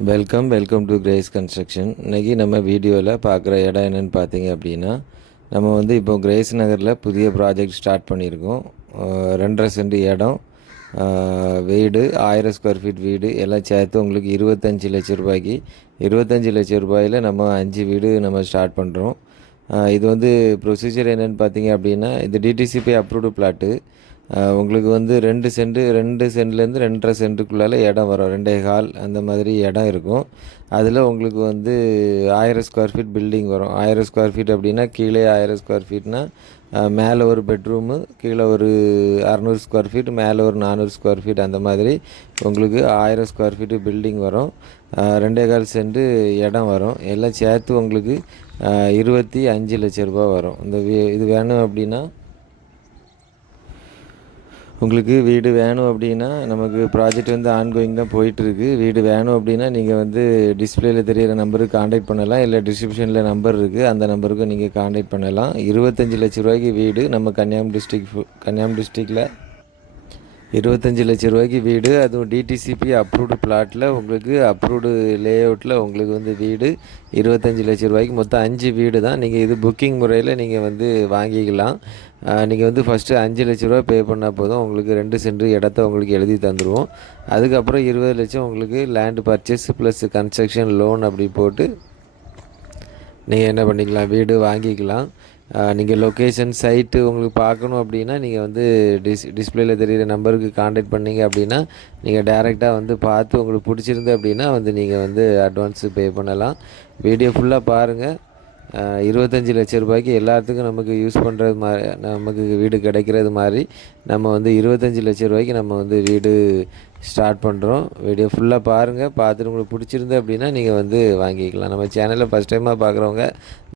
Welcome welcome to Grace Construction இன்றைக்கி நம்ம வீடியோவில் பார்க்குற இடம் என்னென்னு பார்த்தீங்க அப்படின்னா நம்ம வந்து இப்போ கிரேஸ் நகரில் புதிய ப்ராஜெக்ட் ஸ்டார்ட் பண்ணியிருக்கோம். ரெண்டரை சென்ட் இடம் வீடு ஆயிரம் ஸ்கொயர் ஃபீட் வீடு எல்லாம் சேர்த்து உங்களுக்கு இருபத்தஞ்சி லட்ச ரூபாய்க்கு இருபத்தஞ்சி லட்ச ரூபாயில் நம்ம அஞ்சு வீடு நம்ம ஸ்டார்ட் பண்ணுறோம் இது வந்து ப்ரொசீஜர் என்னென்னு பார்த்தீங்க அப்படின்னா இது டிடிசிபி அப்ரூவ்டு பிளாட்டு உங்களுக்கு வந்து ரெண்டு சென்ட் ரெண்டு சென்ட்லேருந்து ரெண்டரை சென்ட்டுக்குள்ளால இடம் வரும். ரெண்டே கால் அந்த மாதிரி இடம் இருக்கும். அதில் உங்களுக்கு வந்து ஆயிரம் ஸ்கொயர் ஃபீட் பில்டிங் வரும். ஆயிரம் ஸ்கொயர் ஃபீட் அப்படின்னா கீழே ஆயிரம் ஸ்கொயர் ஃபீட்னா மேலே ஒரு பெட்ரூமு கீழே ஒரு அறநூறு ஸ்கொயர் ஃபீட் மேலே ஒரு நானூறு ஸ்கொயர் ஃபீட் அந்த மாதிரி உங்களுக்கு ஆயிரம் ஸ்கொயர் ஃபீட்டு பில்டிங் வரும். ரெண்டே கால் சென்ட் இடம் வரும். எல்லாம் சேர்த்து உங்களுக்கு இருபத்தி அஞ்சு லட்ச ரூபா வரும். இந்த இது வேணும் அப்படின்னா உங்களுக்கு வீடு வேணும் அப்படின்னா நமக்கு ப்ராஜெக்ட் வந்து ஆன்கோயிங் தான் போயிட்டுருக்கு. வீடு வேணும் அப்படின்னா நீங்கள் வந்து டிஸ்பிளேல தெரியிற நம்பருக்கு காண்டாக்ட் பண்ணலாம். இல்லை டிஸ்கிரிப்ஷனில் நம்பர் இருக்குது அந்த நம்பருக்கும் நீங்கள் காண்டாக்ட் பண்ணலாம். இருபத்தஞ்சி லட்ச ரூபாய்க்கு வீடு நம்ம கன்னியாகுமரி டிஸ்ட்ரிக் கன்னியாகுமரி டிஸ்ட்ரிக்டில் இருபத்தஞ்சி லட்ச ரூபாய்க்கு வீடு அதுவும் டிடிசிபி அப்ரூவ்டு பிளாட்டில் உங்களுக்கு அப்ரூவ்டு லேஅவுட்டில் உங்களுக்கு வந்து வீடு. இருபத்தஞ்சி லட்ச ரூபாய்க்கு மொத்தம் அஞ்சு வீடு தான் நீங்கள் இது புக்கிங் முறையில் நீங்கள் வந்து வாங்கிக்கலாம். நீங்கள் வந்து ஃபஸ்ட்டு அஞ்சு லட்ச ரூபா பே பண்ணால் போதும். உங்களுக்கு ரெண்டு சென்ட் இடத்த உங்களுக்கு எழுதி தந்துடுவோம் அதுக்கப்புறம் இருபது லட்சம் உங்களுக்கு land purchase plus construction loan அப்படி போட்டு நீங்கள் என்ன பண்ணிக்கலாம்? வீடு வாங்கிக்கலாம். நீங்கள் லொக்கேஷன் சைட்டு உங்களுக்கு பார்க்கணும் அப்படின்னா நீங்கள் வந்து டிஸ் டிஸ்பிளேயில் தெரியிற நம்பருக்கு காண்டாக்ட் பண்ணீங்க அப்படின்னா நீங்கள் டேரெக்டாக வந்து பார்த்து உங்களுக்கு பிடிச்சிருந்து அப்படின்னா வந்து நீங்கள் வந்து அட்வான்ஸு பே பண்ணலாம். வீடியோ ஃபுல்லாக பாருங்கள் இருபத்தஞ்சி லட்ச ரூபாய்க்கு எல்லாத்துக்கும் நமக்கு யூஸ் பண்ணுறது மாதிரி நமக்கு வீடு கிடைக்கிறது மாதிரி நம்ம வந்து இருபத்தஞ்சி லட்ச ரூபாய்க்கு நம்ம வந்து வீடு ஸ்டார்ட் பண்ணுறோம் வீடியோ ஃபுல்லாக பாருங்கள் பார்த்துட்டு உங்களுக்கு பிடிச்சிருந்து அப்படின்னா நீங்கள் வந்து வாங்கிக்கலாம். நம்ம சேனலில் ஃபஸ்ட் டைமாக பார்க்குறவங்க